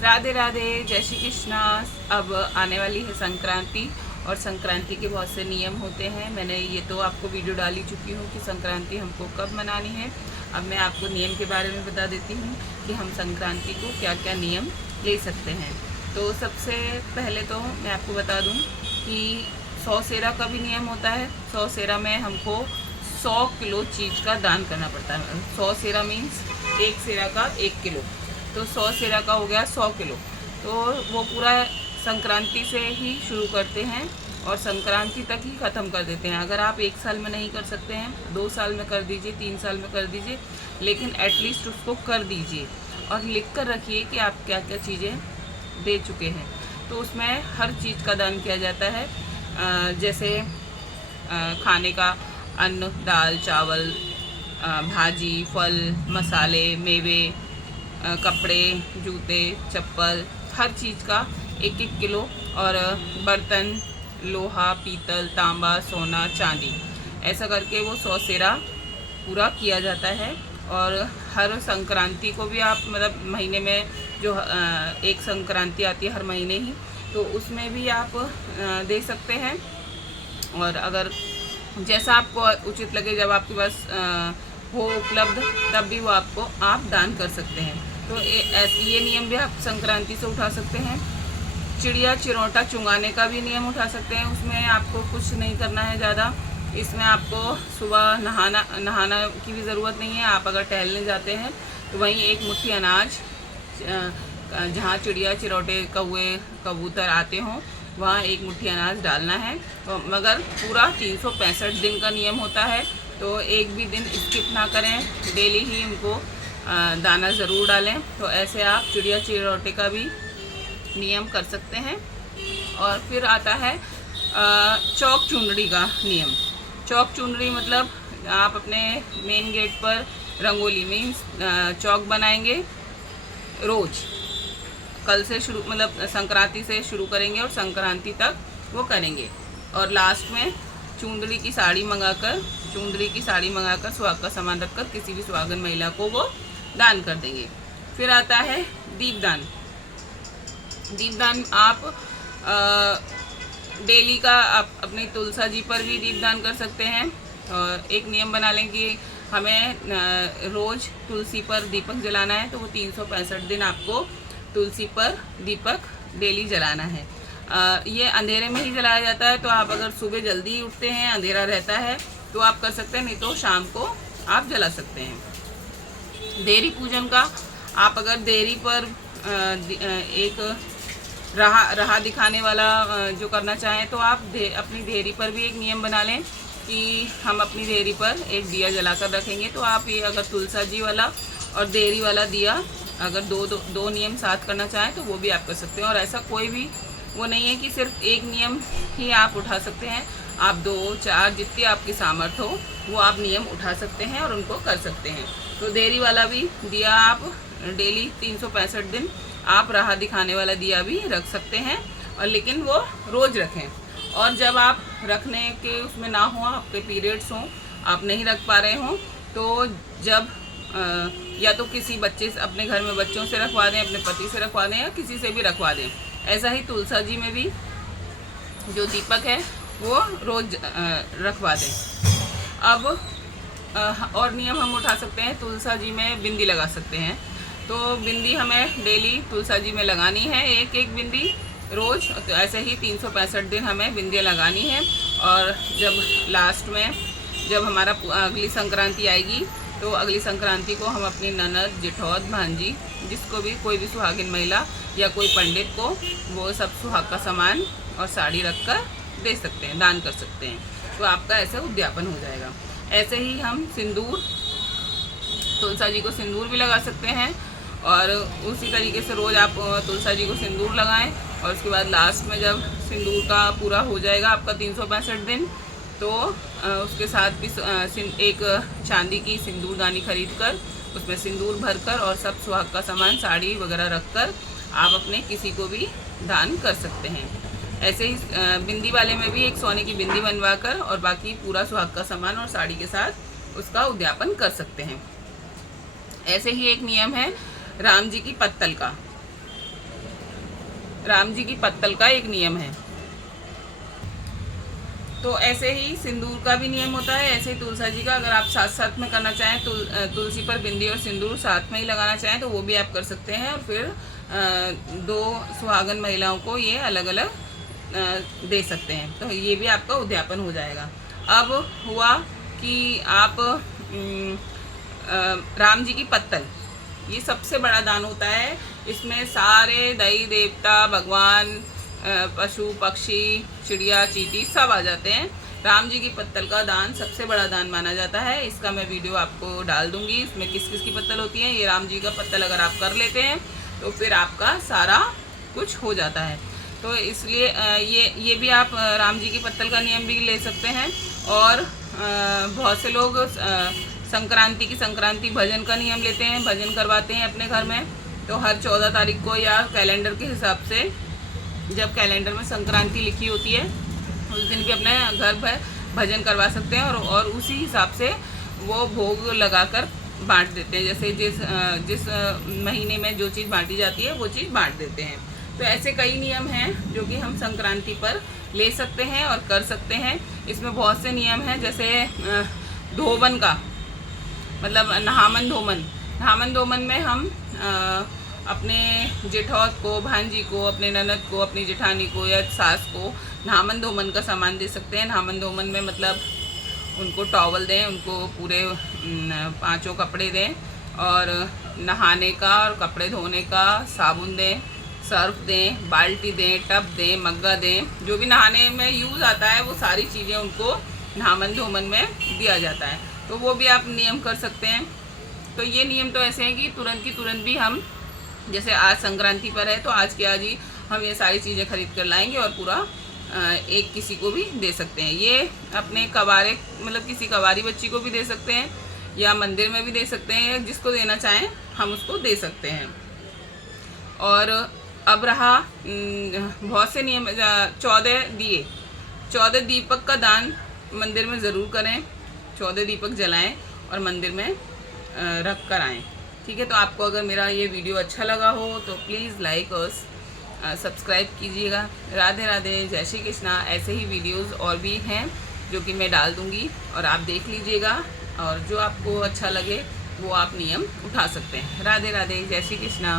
राधे राधे, जय श्री कृष्णा। अब आने वाली है संक्रांति और संक्रांति के बहुत से नियम होते हैं। मैंने ये तो आपको वीडियो डाल ही चुकी हूँ कि संक्रांति हमको कब मनानी है। अब मैं आपको नियम के बारे में बता देती हूँ कि हम संक्रांति को क्या क्या नियम ले सकते हैं। तो सबसे पहले तो मैं आपको बता दूँ कि 100 सेरा का भी नियम होता है। 100 सेरा में हमको 100 किलो चीज़ का दान करना पड़ता है। 100 सेरा मीन्स एक सेरा का 1 किलो, तो 100 सेरा का हो गया 100 किलो। तो वो पूरा संक्रांति से ही शुरू करते हैं और संक्रांति तक ही ख़त्म कर देते हैं। अगर आप 1 साल में नहीं कर सकते हैं, 2 साल में कर दीजिए, 3 साल में कर दीजिए, लेकिन एटलीस्ट उसको कर दीजिए और लिख कर रखिए कि आप क्या क्या चीज़ें दे चुके हैं। तो उसमें हर चीज़ का दान किया जाता है, जैसे खाने का अन्न, दाल चावल, भाजी, फल, मसाले, मेवे, कपड़े, जूते, चप्पल, हर चीज़ का 1-1 किलो, और बर्तन, लोहा, पीतल, तांबा, सोना, चांदी, ऐसा करके वो 100 सेरा पूरा किया जाता है। और हर संक्रांति को भी आप मतलब महीने में जो एक संक्रांति आती है हर महीने ही, तो उसमें भी आप दे सकते हैं। और अगर जैसा आपको उचित लगे, जब आपके पास हो उपलब्ध, तब भी वो आपको आप दान कर सकते हैं। तो ये नियम भी आप संक्रांति से उठा सकते हैं। चिड़िया चिरौंटा चुंगाने का भी नियम उठा सकते हैं। उसमें आपको कुछ नहीं करना है ज़्यादा। इसमें आपको सुबह नहाना की भी ज़रूरत नहीं है। आप अगर टहलने जाते हैं तो वहीं एक मुट्ठी अनाज, जहाँ चिड़िया चिरौटे कौवे कबूतर आते हों, वहाँ एक मुट्ठी अनाज डालना है। तो मगर पूरा 365 दिन का नियम होता है, तो एक भी दिन स्किप ना करें, डेली ही उनको दाना ज़रूर डालें। तो ऐसे आप चिड़िया चिरौटे का भी नियम कर सकते हैं। और फिर आता है चौक चुनरी का नियम। चौक चुनरी मतलब आप अपने मेन गेट पर रंगोली मीन्स चौक बनाएंगे रोज़। कल से शुरू, मतलब संक्रांति से शुरू करेंगे और संक्रांति तक वो करेंगे। और लास्ट में चुंदड़ी की साड़ी मंगाकर सुहाग का सामान रखकर किसी भी सुहागन महिला को वो दान कर देंगे। फिर आता है दीपदान। दीपदान आप डेली का आप अपनी तुलसा जी पर भी दीपदान कर सकते हैं। और एक नियम बना लें कि हमें रोज़ तुलसी पर दीपक जलाना है, तो वो 365 दिन आपको तुलसी पर दीपक डेली जलाना है। ये अंधेरे में ही जलाया जाता है, तो आप अगर सुबह जल्दी उठते हैं, अंधेरा रहता है, तो आप कर सकते हैं, नहीं तो शाम को आप जला सकते हैं। देरी पूजन का आप अगर देरी पर एक राह दिखाने वाला जो करना चाहें, तो आप अपनी देरी पर भी एक नियम बना लें कि हम अपनी देरी पर एक दिया जलाकर रखेंगे। तो आप ये अगर तुलसा जी वाला और देरी वाला दिया अगर दो नियम साथ करना चाहें तो वो भी आप कर सकते हैं। और ऐसा कोई भी वो नहीं है कि सिर्फ एक नियम ही आप उठा सकते हैं। आप 2-4 जितनी आपकी सामर्थ्य हो वो आप नियम उठा सकते हैं और उनको कर सकते हैं। तो देरी वाला भी दिया आप डेली 365 दिन आप राह दिखाने वाला दिया भी रख सकते हैं, और लेकिन वो रोज़ रखें। और जब आप रखने के उसमें ना हो, आपके पीरियड्स हों, आप नहीं रख पा रहे हों, तो जब या तो किसी बच्चे से, अपने घर में बच्चों से रखवा दें, अपने पति से रखवा दें, या किसी से भी रखवा दें। ऐसा ही तुलसा जी में भी जो दीपक है वो रोज़ रखवा दें। अब और नियम हम उठा सकते हैं। तुलसा जी में बिंदी लगा सकते हैं, तो बिंदी हमें डेली तुलसा जी में लगानी है, एक बिंदी रोज़। तो ऐसे ही 365 दिन हमें बिंदियाँ लगानी है। और जब लास्ट में जब हमारा अगली संक्रांति आएगी, तो अगली संक्रांति को हम अपनी ननद, जेठौत, भांजी, जिसको भी, कोई भी सुहागिन महिला या कोई पंडित को वो सब सुहाग का सामान और साड़ी रखकर दे सकते हैं, दान कर सकते हैं। तो आपका ऐसे उद्यापन हो जाएगा। ऐसे ही हम सिंदूर, तुलसा जी को सिंदूर भी लगा सकते हैं, और उसी तरीके से रोज़ आप तुलसा जी को सिंदूर लगाएं। और उसके बाद लास्ट में जब सिंदूर का पूरा हो जाएगा आपका 365 दिन, तो उसके साथ भी एक चांदी की सिंदूरदानी खरीद कर उसमें सिंदूर भरकर और सब सुहाग का सामान, साड़ी वगैरह रखकर आप अपने किसी को भी दान कर सकते हैं। ऐसे ही बिंदी वाले में भी एक सोने की बिंदी बनवा कर और बाकी पूरा सुहाग का सामान और साड़ी के साथ उसका उद्यापन कर सकते हैं। ऐसे ही एक नियम है राम जी की पत्तल का। राम जी की पत्तल का एक नियम है। तो ऐसे ही सिंदूर का भी नियम होता है, ऐसे ही तुलसा जी का अगर आप साथ साथ में करना चाहें, तुलसी पर बिंदी और सिंदूर साथ में ही लगाना चाहें तो वो भी आप कर सकते हैं। और फिर 2 सुहागन महिलाओं को ये अलग अलग दे सकते हैं, तो ये भी आपका उद्यापन हो जाएगा। अब हुआ कि आप राम जी की पत्तल, ये सबसे बड़ा दान होता है। इसमें सारे दैवी देवता, भगवान, पशु पक्षी, चिड़िया चींटी सब आ जाते हैं। राम जी की पत्तल का दान सबसे बड़ा दान माना जाता है। इसका मैं वीडियो आपको डाल दूंगी, इसमें किस किस की पत्तल होती है। ये राम जी का पत्तल अगर आप कर लेते हैं तो फिर आपका सारा कुछ हो जाता है। तो इसलिए ये भी आप राम जी की पत्तल का नियम भी ले सकते हैं। और बहुत से लोग संक्रांति भजन का नियम लेते हैं, भजन करवाते हैं अपने घर में। तो हर 14 तारीख को या कैलेंडर के हिसाब से, जब कैलेंडर में संक्रांति लिखी होती है उस दिन भी अपने घर पर भजन करवा सकते हैं। और उसी हिसाब से वो भोग लगाकर बांट देते हैं। जैसे जिस महीने में जो चीज़ बांटी जाती है वो चीज़ बांट देते हैं। तो ऐसे कई नियम हैं जो कि हम संक्रांति पर ले सकते हैं और कर सकते हैं। इसमें बहुत से नियम हैं, जैसे धोबन का मतलब नहामन धोमन में हम अपने जेठौत को, भांजी को, अपने ननद को, अपनी जेठानी को या सास को नहामन धोमन का सामान दे सकते हैं। नहामन धोमन में मतलब उनको टॉवल दें, उनको पूरे 5 कपड़े दें, और नहाने का और कपड़े धोने का साबुन दें, सर्फ दें, बाल्टी दें, टब दें, मग्गा दें। जो भी नहाने में यूज़ आता है वो सारी चीज़ें उनको नहामन धोमन में दिया जाता है। तो वो भी आप नियम कर सकते हैं। तो ये नियम तो ऐसे हैं कि तुरंत की तुरंत भी हम, जैसे आज संक्रांति पर है तो आज के आज ही हम ये सारी चीज़ें खरीद कर लाएंगे और पूरा एक किसी को भी दे सकते हैं। ये अपने कवारे मतलब किसी कवारी बच्ची को भी दे सकते हैं या मंदिर में भी दे सकते हैं, जिसको देना चाहें हम उसको दे सकते हैं। और अब रहा बहुत से नियम, 14 दीपक का दान मंदिर में ज़रूर करें। 14 दीपक जलाएं और मंदिर में रख कर आएँ। ठीक है, तो आपको अगर मेरा ये वीडियो अच्छा लगा हो तो प्लीज़ लाइक और सब्सक्राइब कीजिएगा। राधे राधे, जय श्री कृष्णा। ऐसे ही वीडियोस और भी हैं जो कि मैं डाल दूँगी और आप देख लीजिएगा, और जो आपको अच्छा लगे वो आप नियम उठा सकते हैं। राधे राधे, जय श्री कृष्णा।